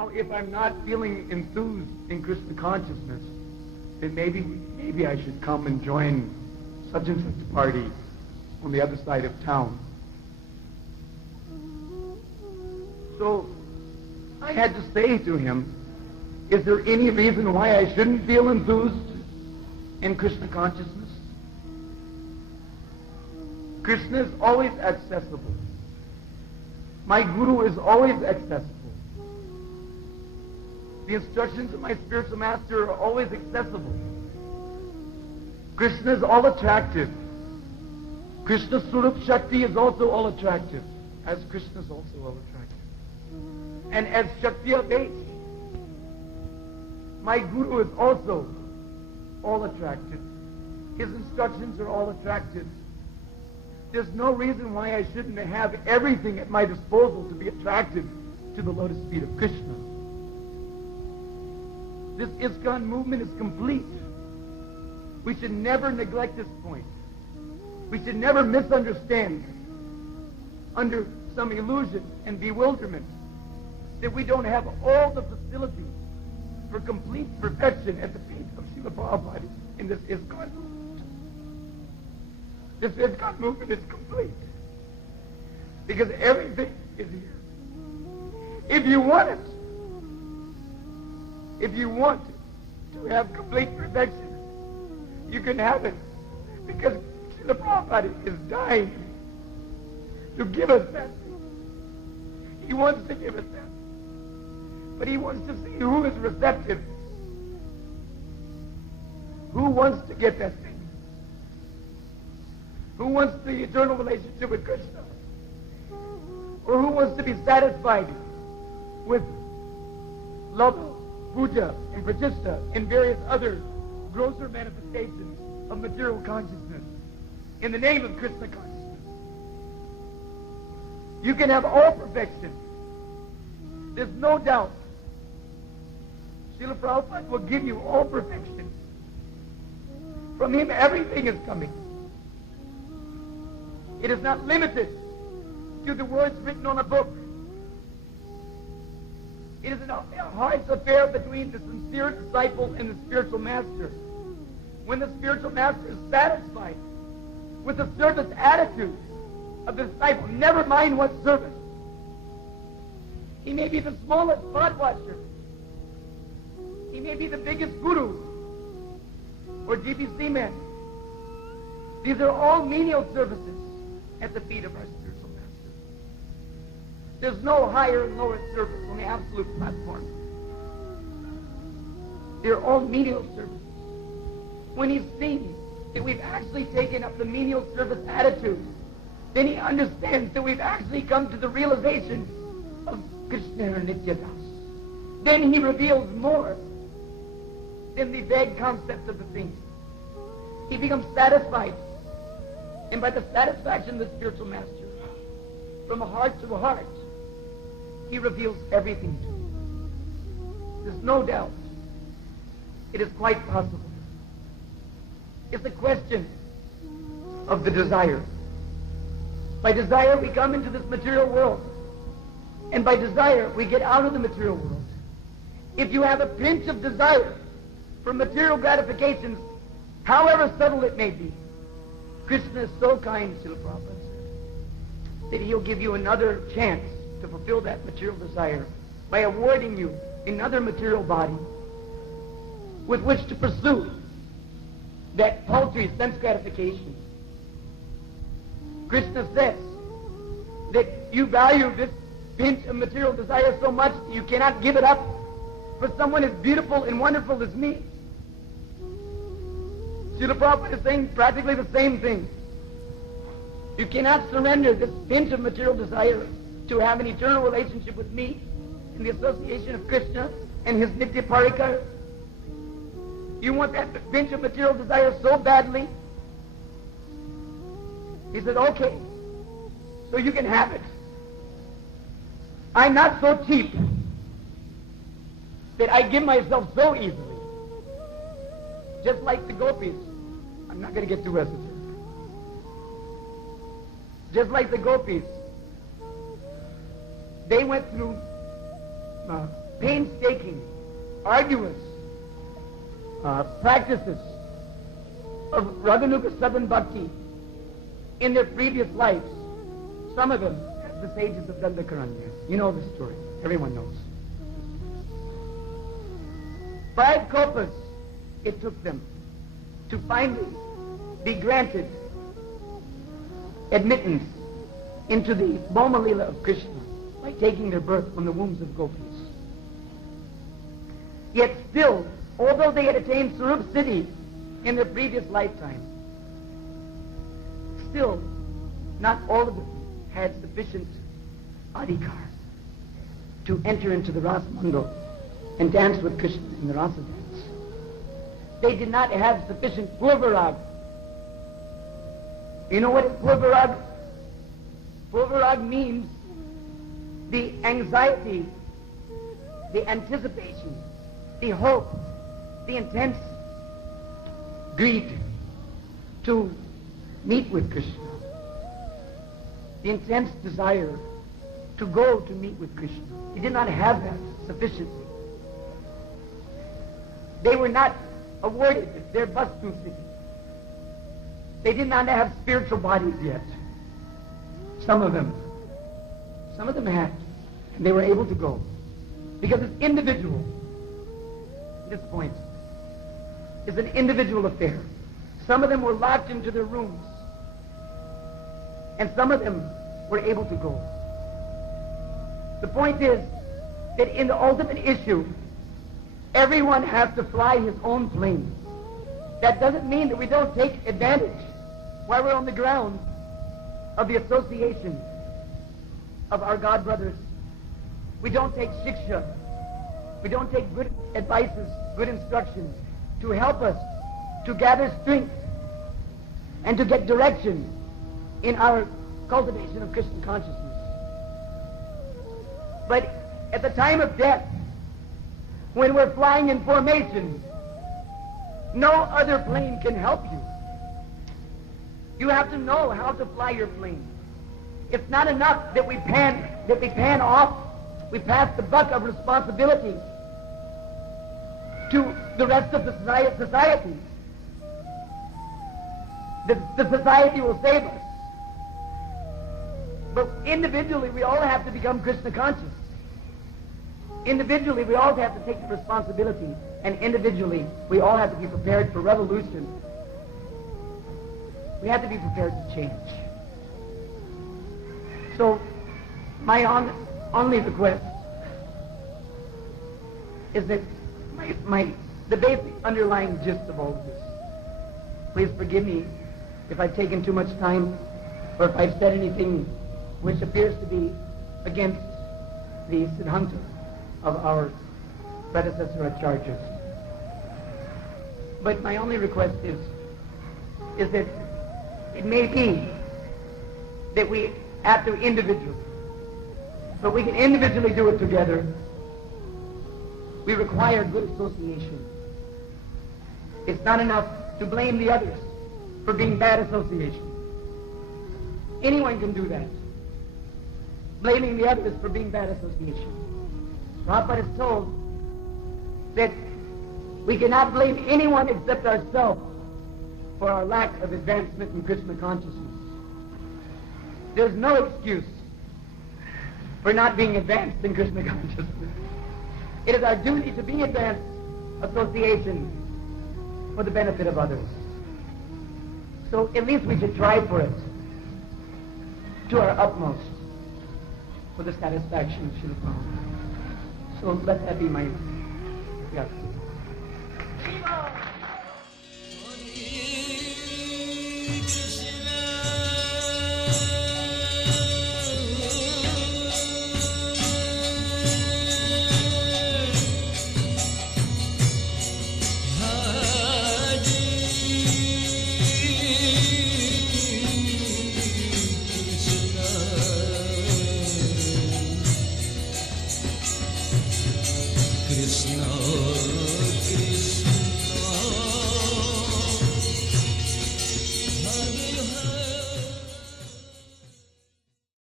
Now, if I'm not feeling enthused in Krishna consciousness, then maybe I should come and join such and such party on the other side of town. So I had to say to him, is there any reason why I shouldn't feel enthused in Krishna consciousness? Krishna is always accessible. My Guru is always accessible. The instructions of my spiritual master are always accessible. Krishna is all attractive. Krishna's Swarup Shakti is also all attractive, as Krishna is also all attractive. And as Shakti abates, my Guru is also all attractive. His instructions are all attractive. There's no reason why I shouldn't have everything at my disposal to be attractive to the lotus feet of Krishna. This ISKCON movement is complete. We should never neglect this point. We should never misunderstand under some illusion and bewilderment that we don't have all the facilities for complete perfection at the feet of Srila Prabhupada in this ISKCON movement. This ISKCON movement is complete because everything is here. If you want to have complete perfection, you can have it because Srila Prabhupada is dying to give us that. He wants to give us that. But he wants to see who is receptive. Who wants to get that thing? Who wants the eternal relationship with Krishna? Or who wants to be satisfied with love, puja, and pratishtha, and various other grosser manifestations of material consciousness in the name of Krishna consciousness? You can have all perfection. There's no doubt. Srila Prabhupada will give you all perfection. From him, everything is coming. It is not limited to the words written on a book. It is a heart's affair between the sincere disciple and the spiritual master. When the spiritual master is satisfied with the service attitude of the disciple, never mind what service. He may be the smallest pot washer. He may be the biggest guru or GBC man. These are all menial services at the feet of our spiritual master. There's no higher and lower service on the absolute platform. They're all menial services. When he sees that we've actually taken up the menial service attitude, then he understands that we've actually come to the realization of Krishna Nityadas. Then he reveals more than the vague concepts of the thing. He becomes satisfied. And by the satisfaction of the spiritual master, from a heart to a heart, he reveals everything to you. There's no doubt. It is quite possible. It's a question of the desire. By desire, we come into this material world. And by desire, we get out of the material world. If you have a pinch of desire for material gratifications, however subtle it may be, Krishna is so kind, Srila Prabhupada said, that he'll give you another chance to fulfill that material desire by awarding you another material body with which to pursue that paltry sense gratification. Krishna says that you value this pinch of material desire so much that you cannot give it up for someone as beautiful and wonderful as me. Srila Prabhupada is saying practically the same thing. You cannot surrender this pinch of material desire to have an eternal relationship with me in the association of Krishna and his Nitya Parikar. You want that pinch of material desire so badly? He said, okay, so you can have it. I'm not so cheap that I give myself so easily. Just like the gopis. I'm not going to get too esoteric. Just like the gopis. They went through painstaking, arduous practices of Raganuga Southern Bhakti in their previous lives, some of them, as the sages of Dandakaranya. You know the story. Everyone knows. 5 kalpas it took them to finally be granted admittance into the Bhoma Leela of Krishna by taking their birth from the wombs of gopis. Yet still, although they had attained Sarup Siddhi in their previous lifetime, still not all of them had sufficient adhikar to enter into the Rasa Mandal and dance with Krishna in the Rasa dance. They did not have sufficient purvarag. You know what is purvarag? Purvarag means the anxiety, the anticipation, the hope, the intense greed to meet with Krishna, the intense desire to go to meet with Krishna. They did not have that sufficiently. They were not awarded their Vastu Siddhi. They did not have spiritual bodies yet. Some of them had, and they were able to go. Because it's individual. This point is an individual affair. Some of them were locked into their rooms, and some of them were able to go. The point is that in the ultimate issue, everyone has to fly his own plane. That doesn't mean that we don't take advantage while we're on the ground of the association of our God brothers. We don't take shiksha. We don't take good advices, good instructions to help us to gather strength and to get direction in our cultivation of Krishna consciousness. But at the time of death, when we're flying in formation, no other plane can help you. You have to know how to fly your plane. It's not enough that we pan off, we pass the buck of responsibility to the rest of the society. The society will save us. But individually, we all have to become Krishna conscious. Individually, we all have to take the responsibility, and individually, we all have to be prepared for revolution. We have to be prepared to change. So, my only request is that the basic underlying gist of all of this. Please forgive me if I've taken too much time, or if I've said anything which appears to be against the siddhanta of our predecessor acharyas. But my only request is that it may be that we have to individually, but we can individually do it together. We require good association. It's not enough to blame the others for being bad association. Anyone can do that. Blaming the others for being bad association. Prabhupada is told that we cannot blame anyone except ourselves for our lack of advancement in Krishna consciousness. There's no excuse for not being advanced in Krishna consciousness. It is our duty to be advanced association for the benefit of others. So at least we should try for it to our utmost for the satisfaction of Srila Prabhupada. So let that be my yes.